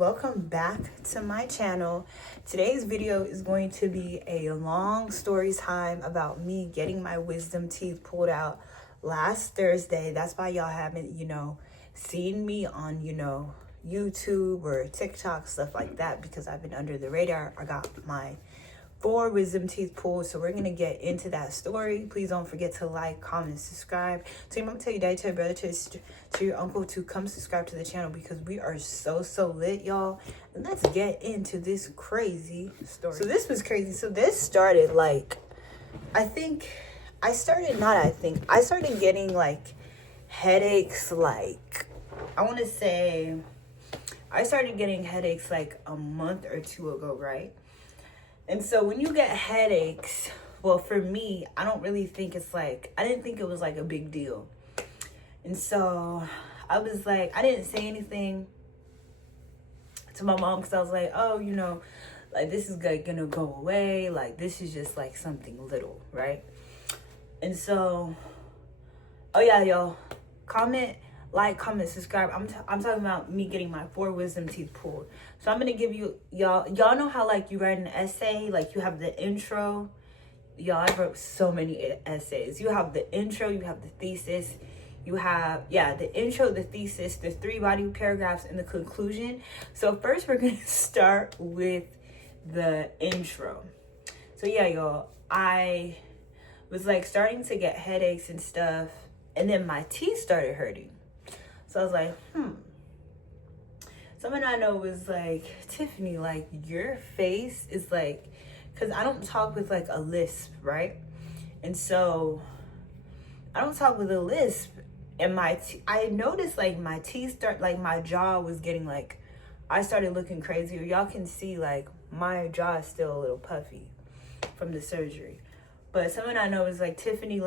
welcome back to my channel. Today's video is going to be a long story time about me getting my wisdom teeth pulled out last Thursday. That's why y'all haven't, seen me on, YouTube or TikTok, stuff like that, because I've been under the radar. I got my 4 wisdom teeth pulled, so we're gonna get into that story. Please don't forget to like, comment, subscribe. So I'm gonna tell your dad, to your brother, to your sister, to your uncle to come subscribe to the channel, because we are so lit, y'all. And let's get into this crazy story. So this was crazy. So this started I started getting headaches. I started getting headaches a month or 2 ago, right? And so when you get headaches, well, for me, I don't really think I didn't think it was a big deal. And so I was I didn't say anything to my mom, because I was oh, this is gonna go away. This is just something little, right? And so, oh yeah, y'all, comment, subscribe. I'm talking about me getting my 4 wisdom teeth pulled. So I'm gonna give you, y'all know how you write an essay, you have the intro. Y'all, I wrote so many essays. You have the intro, you have the thesis, you have the intro, the thesis, the 3 body paragraphs, and the conclusion. So first we're gonna start with the intro. So yeah, y'all, I was starting to get headaches and stuff, and then my teeth started hurting. So I was someone I know was Tiffany, your face is because I don't talk with a lisp, right? And so I don't talk with a lisp, and I noticed my teeth start, my jaw was getting I started looking crazier. Y'all can see my jaw is still a little puffy from the surgery. But someone I know was Tiffany,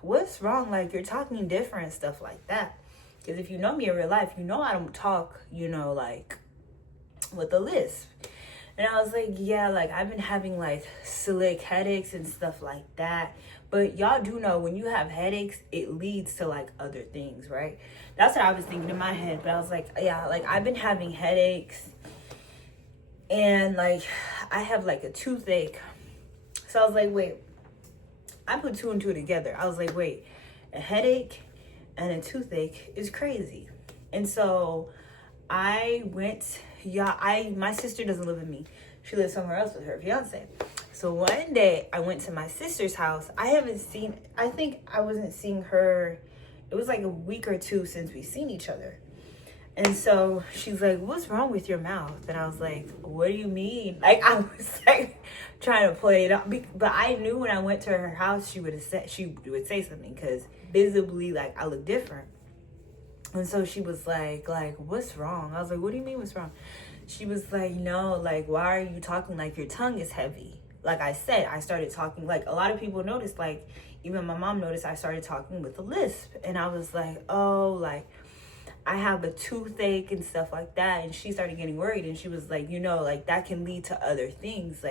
what's wrong? You're talking different, stuff like that. Because if you know me in real life, I don't talk, with a lisp. And I was yeah, I've been having slick headaches and stuff like that. But y'all do know when you have headaches, it leads to other things, right? That's what I was thinking in my head. But I was yeah, I've been having headaches, and I have a toothache. So I was wait, I put 2 and 2 together. I was wait, a headache and a toothache is crazy. And so I went, my sister doesn't live with me. She lives somewhere else with her fiance. So one day I went to my sister's house. I think I wasn't seeing her. It was a week or 2 since we seen each other. And so she's what's wrong with your mouth? And I was what do you mean? I was trying to play it up. But I knew when I went to her house, she would say something, because visibly, I look different. And so she was what's wrong? I was what do you mean what's wrong? She was no, why are you talking your tongue is heavy? I said, I started talking, a lot of people noticed, even my mom noticed I started talking with a lisp. And I was oh, I have a toothache and stuff like that. And she started getting worried, and she was that can lead to other things.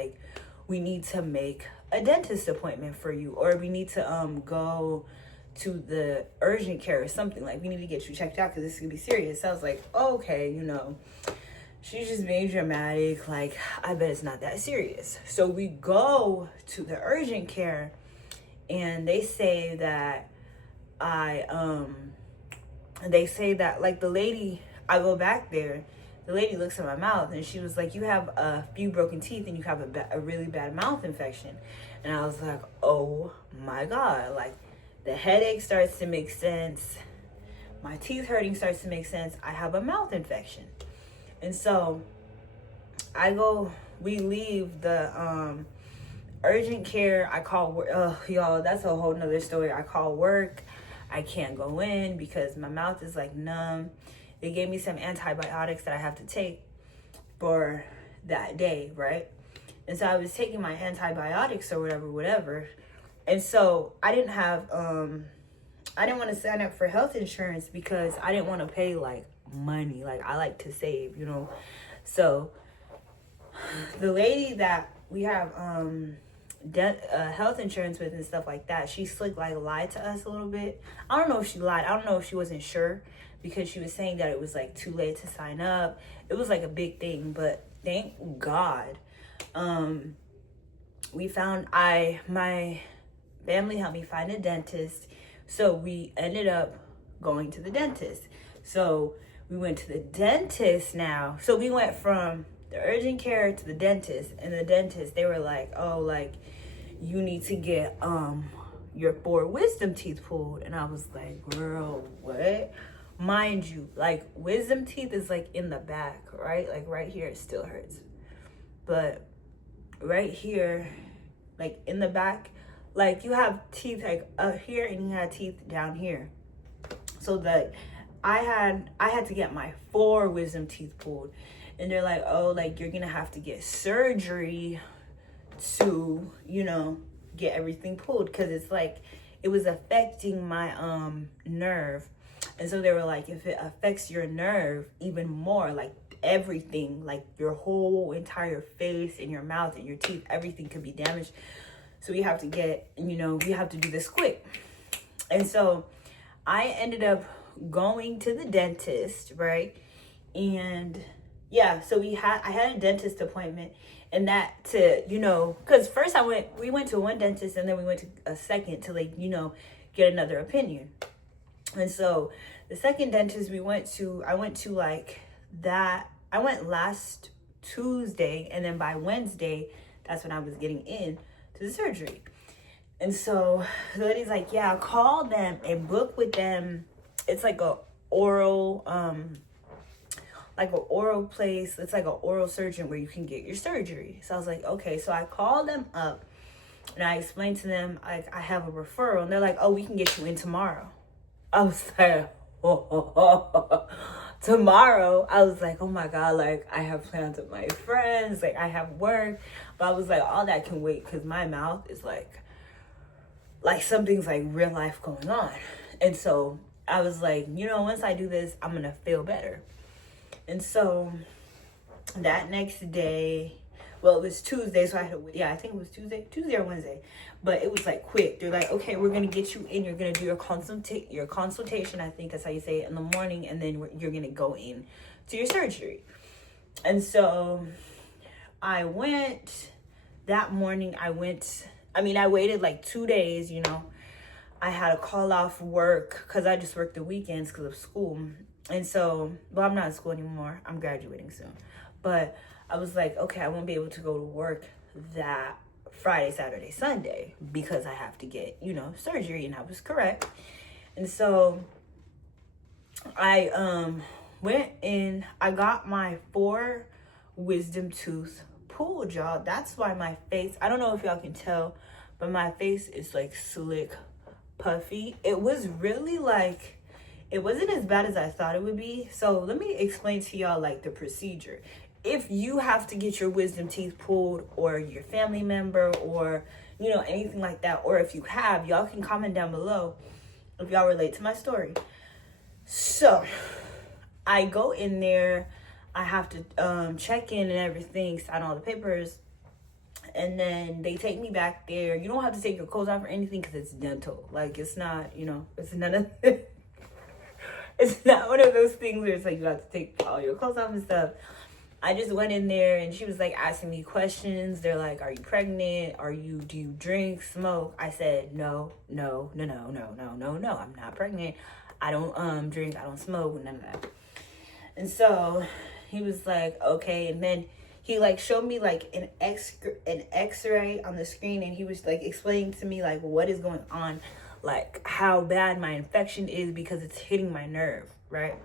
We need to make a dentist appointment for you, or we need to go to the urgent care or something. We need to get you checked out, because this could be serious. So I was okay, she's just being dramatic. I bet it's not that serious. So we go to the urgent care, and they say that the lady, I go back there, the lady looks at my mouth, and she was you have a few broken teeth, and you have a really bad mouth infection. And I was oh my God, the headache starts to make sense. My teeth hurting starts to make sense. I have a mouth infection. And so we leave the urgent care. I call work. Oh, y'all, that's a whole nother story. I call work. I can't go in because my mouth is numb. They gave me some antibiotics that I have to take for that day, right? And so I was taking my antibiotics or whatever. And so I didn't want to sign up for health insurance, because I didn't want to pay money. I like to save, So the lady that we have health insurance with and stuff like that, she slick like lied to us a little bit. I don't know if she lied. I don't know if she wasn't sure, because she was saying that it was like too late to sign up. It was like a big thing, but thank God, we found my family helped me find a dentist, so we ended up going to the dentist. So we went to the dentist now. So we went from the urgent care to the dentist, and the dentist, they were like, oh, like, you need to get your 4 wisdom teeth pulled. And I was like, girl, what? Mind you, like, wisdom teeth is like in the back, right? Like right here, it still hurts, but right here, like in the back, like you have teeth like up here and you had teeth down here. So that I had to get my 4 wisdom teeth pulled, and they're like, oh, like you're gonna have to get surgery to, you know, get everything pulled, because it's like it was affecting my nerve. And so they were like, if it affects your nerve even more, like everything, like your whole entire face and your mouth and your teeth, everything could be damaged. So we have to get, you know, we have to do this quick. And so I ended up going to the dentist, right? And yeah, so I had a dentist appointment, and that to, you know, because first we went to one dentist, and then we went to a second to, like, you know, get another opinion. And so the second dentist I went to like that, I went last Tuesday, and then by Wednesday, that's when I was getting in to the surgery. And so the lady's like, yeah, call them and book with them. It's like a oral, place. It's like an oral surgeon where you can get your surgery. So I was like, okay. So I called them up, and I explained to them, like, I have a referral, and they're like, oh, we can get you in tomorrow. I was like, tomorrow. I was like, oh my God, like I have plans with my friends, like I have work. But I was like, all that can wait, because my mouth is like something's like real life going on. And so I was like, you know, once I do this, I'm gonna feel better. And so that next day, well, it was Tuesday, so I had to, yeah, I think it was Tuesday or Wednesday, but it was like quick. They're like, okay, we're gonna get you in. You're gonna do your consultation. I think that's how you say it, in the morning, and then you're gonna go in to your surgery. And so I went that morning. I waited like 2 days. You know, I had to call off work because I just worked the weekends because of school. And so, well, I'm not in school anymore. I'm graduating soon, but I was like, okay, I won't be able to go to work that Friday, Saturday, Sunday, because I have to get, you know, surgery. And I was correct. And so I went in, I got my 4 wisdom tooth pulled, y'all. That's why my face, I don't know if y'all can tell, but my face is like slick, puffy. It was really like, it wasn't as bad as I thought it would be. So let me explain to y'all like the procedure. If you have to get your wisdom teeth pulled, or your family member, or, you know, anything like that, or if you have, y'all can comment down below if y'all relate to my story. So I go in there, I have to check in and everything, sign all the papers, and then they take me back there. You don't have to take your clothes off or anything, because it's dental. Like, it's not, you know, it's none of it's not one of those things where it's like you have to take all your clothes off and stuff. I just went in there, and she was like asking me questions. They're like, are you pregnant? Do you drink, smoke? I said, no, I'm not pregnant. I don't drink, I don't smoke, none of that. And so he was like, okay. And then he like showed me like an x-ray on the screen, and he was like explaining to me like what is going on, like how bad my infection is, because it's hitting my nerve, right?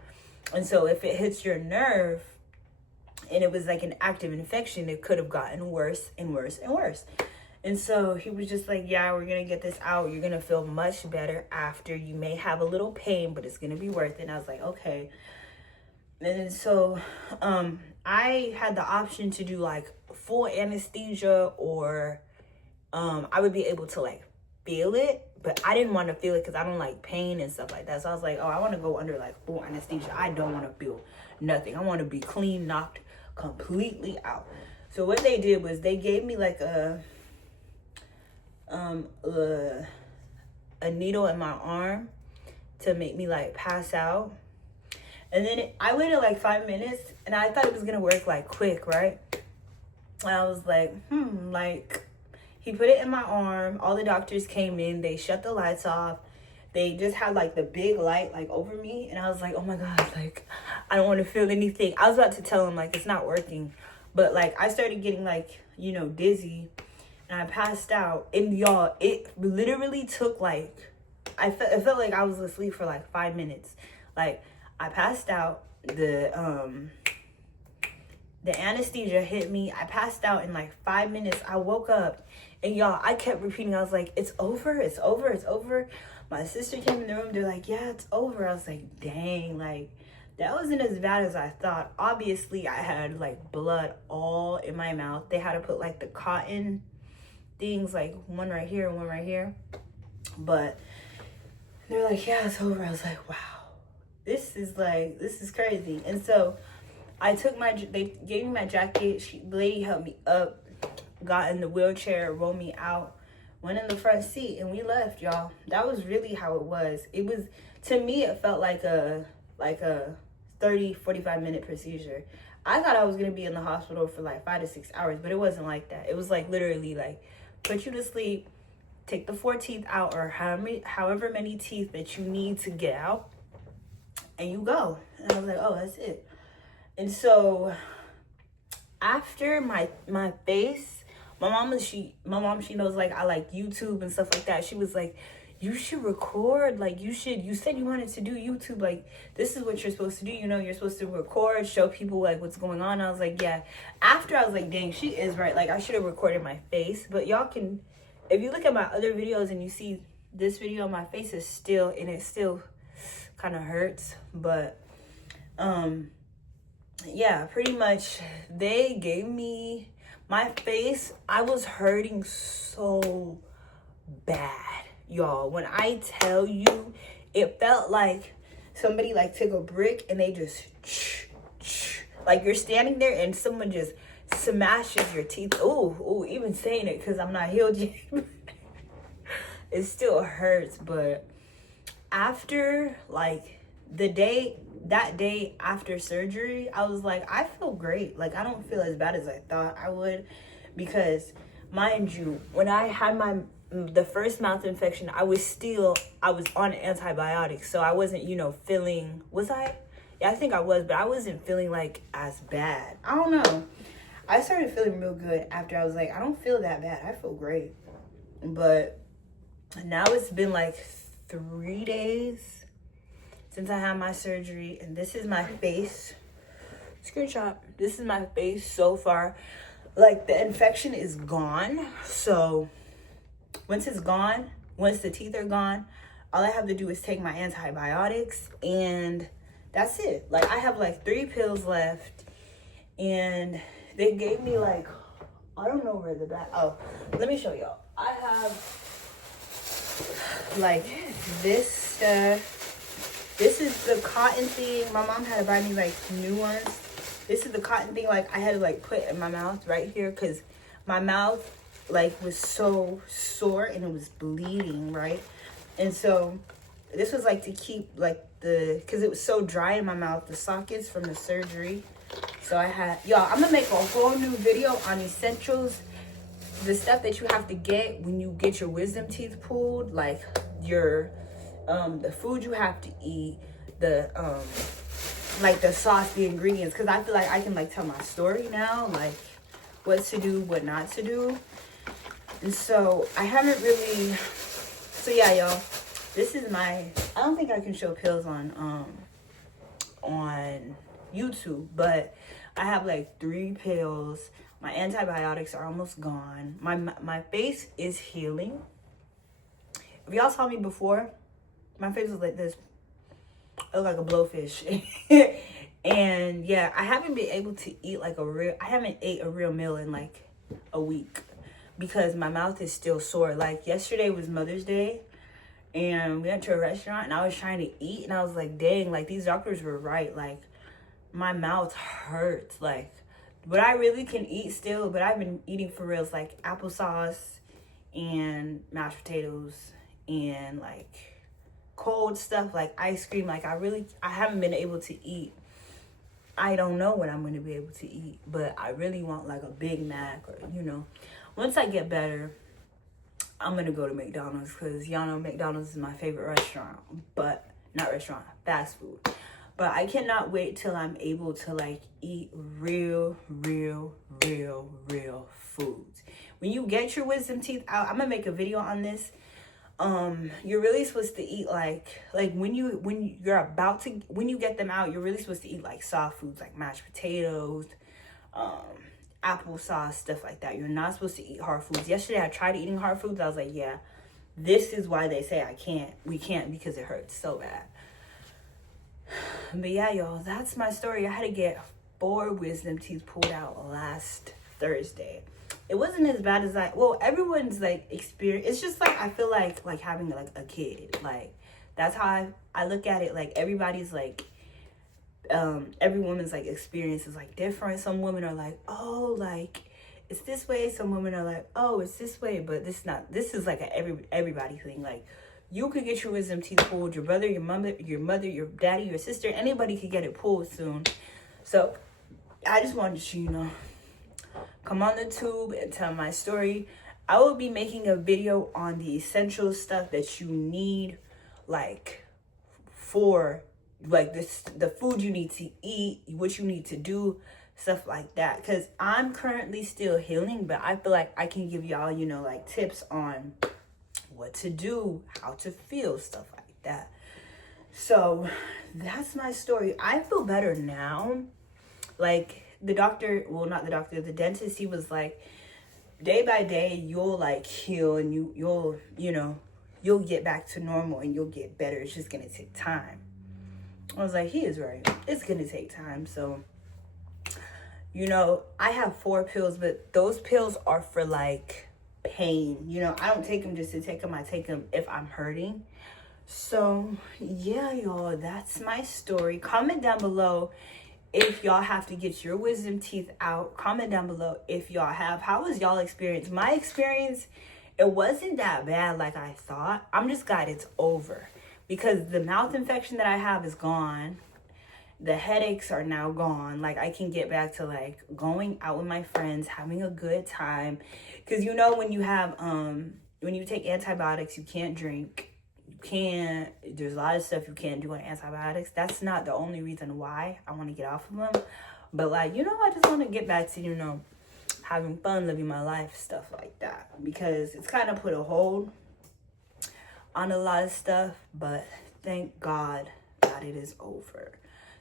And so if it hits your nerve, and it was like an active infection, it could have gotten worse and worse and worse. And so he was just like, yeah, we're going to get this out. You're going to feel much better after. You may have a little pain, but it's going to be worth it. And I was like, okay. And so I had the option to do like full anesthesia, or I would be able to like feel it, but I didn't want to feel it because I don't like pain and stuff like that. So I was like, oh, I want to go under like full anesthesia. I don't want to feel nothing. I want to be clean, knocked completely out. So what they did was they gave me like a needle in my arm to make me like pass out. And then I waited like 5 minutes, and I thought it was gonna work like quick, right? And I was like, like, he put it in my arm. All the doctors came in, they shut the lights off. They just had like the big light like over me, and I was like, oh my God, like, I don't want to feel anything. I was about to tell him like it's not working, but like I started getting like, you know, dizzy, and I passed out. And y'all, it literally took like, it felt like I was asleep for like 5 minutes. Like, I passed out, the anesthesia hit me. I passed out in like 5 minutes. I woke up, and y'all, I kept repeating. I was like, it's over, it's over, it's over. My sister came in the room. They're like, yeah, it's over. I was like, dang, like, that wasn't as bad as I thought. Obviously, I had like blood all in my mouth. They had to put like the cotton things, like one right here and one right here. But they're like, yeah, it's over. I was like, wow, this is crazy. And so I took they gave me my jacket. The lady helped me up, got in the wheelchair, rolled me out, went in the front seat, and we left, y'all. That was really how it was. It was, to me, it felt like a 30-45 minute procedure. I thought I was gonna be in the hospital for like 5 to 6 hours, but it wasn't like that. It was like literally like put you to sleep, take the 4 teeth out, or however many teeth that you need to get out, and you go. And I was like, oh, that's it. And so after my face, my mom, she knows like I like YouTube and stuff like that. She was like, you should record, like you said you wanted to do YouTube, like this is what you're supposed to do, you know, you're supposed to record, show people like what's going on. I was like, yeah. After, I was like, dang, she is right, like I should have recorded my face. But y'all can, if you look at my other videos and you see this video, my face is still, and it still kind of hurts. But yeah, pretty much they gave me my face. I was hurting so bad, y'all. When I tell you, it felt like somebody like took a brick and they just like you're standing there and someone just smashes your teeth. Ooh, even saying it, because I'm not healed yet. It still hurts. But after like that day after surgery, I was like, I feel great. Like, I don't feel as bad as I thought I would, because mind you, when I had the first mouth infection, I was on antibiotics, so I wasn't, you know, feeling, was I? Yeah, I think I was, but I wasn't feeling like as bad. I don't know. I started feeling real good after. I was like, I don't feel that bad. I feel great. But now it's been like 3 days since I had my surgery, and this is my face. Screenshot. This is my face so far. Like, the infection is gone. So once it's gone, once the teeth are gone, all I have to do is take my antibiotics, and that's it. Like, I have like 3 pills left, and they gave me like, I don't know where the back, oh, let me show y'all. I have like this this is the cotton thing. My mom had to buy me like new ones. This is the cotton thing, like I had to like put in my mouth right here, because my mouth like was so sore and it was bleeding, right? And so this was like to keep like because it was so dry in my mouth, the sockets from the surgery. So I had, y'all, I'm gonna make a whole new video on essentials, the stuff that you have to get when you get your wisdom teeth pulled, like your the food you have to eat, the like the sauce, the ingredients, because I feel like I can like tell my story now, like what to do, what not to do. And so I haven't really, so yeah, y'all, this is my, I don't think I can show pills on YouTube, but I have like 3 pills. My antibiotics are almost gone. My face is healing. If y'all saw me before, my face was like this. It looked like a blowfish. And yeah, I haven't been able to eat like I haven't ate a real meal in like a week, because my mouth is still sore. Like yesterday was Mother's Day, and we went to a restaurant, and I was trying to eat, and I was like, dang, like these doctors were right. Like my mouth hurts. Like, but I really can eat still, but I've been eating for reals, like applesauce and mashed potatoes and like cold stuff like ice cream. Like I haven't been able to eat. I don't know what I'm going to be able to eat, but I really want like a Big Mac, or once I get better, I'm going to go to McDonald's, because y'all know McDonald's is my favorite restaurant, but not restaurant, fast food. But I cannot wait till I'm able to like eat real foods. When you get your wisdom teeth out, I'm gonna make a video on this. You're really supposed to eat like when you get them out, you're really supposed to eat like soft foods like mashed potatoes, applesauce, stuff like that. You're not supposed to eat hard foods. Yesterday I tried eating hard foods. I was like, yeah, this is why they say we can't, because it hurts so bad. But yeah, y'all, that's my story. I had to get 4 wisdom teeth pulled out last Thursday. It wasn't as bad as everyone's like experience. It's just like, I feel like having like a kid. Like, that's how I look at it. Like, everybody's like, every woman's like experience is like different. Some women are like, oh, like it's this way. Some women are like, oh, it's this way. But this is like everybody thing. Like, you could get your wisdom teeth pulled. Your brother, your mother, your daddy, your sister, anybody could get it pulled soon. So I just wanted to, come on the tube and tell my story. I will be making a video on the essential stuff that you need, like for like the food you need to eat, what you need to do, stuff like that. Because I'm currently still healing, but I feel like I can give y'all, like tips on what to do, how to feel, stuff like that. So that's my story. I feel better now. Like, the doctor, well, not the doctor, the dentist, he was like, day by day, you'll like heal, and you'll get back to normal, and you'll get better. It's just gonna take time. I was like, he is right. It's gonna take time. So, I have 4 pills, but those pills are for like pain. I don't take them just to take them. I take them if I'm hurting. So yeah, y'all, that's my story. Comment down below if y'all have to get your wisdom teeth out. Comment down below if y'all have. How was y'all experience? My experience, it wasn't that bad like I thought. I'm just glad it's over, because the mouth infection that I have is gone. The headaches are now gone. Like, I can get back to like going out with my friends, having a good time. Because when you have when you take antibiotics, you can't drink. There's a lot of stuff you can't do on antibiotics. That's not the only reason why I want to get off of them. But like, I just want to get back to, having fun, living my life, stuff like that. Because it's kind of put a hold on a lot of stuff. But thank God that it is over.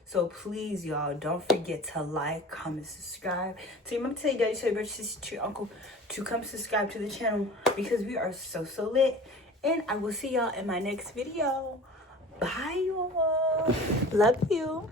So please, y'all, don't forget to like, comment, subscribe. So remember to tell your daddy, tell your brother, sister, to your uncle to come subscribe to the channel, because we are so lit. And I will see y'all in my next video. Bye, y'all. Love you.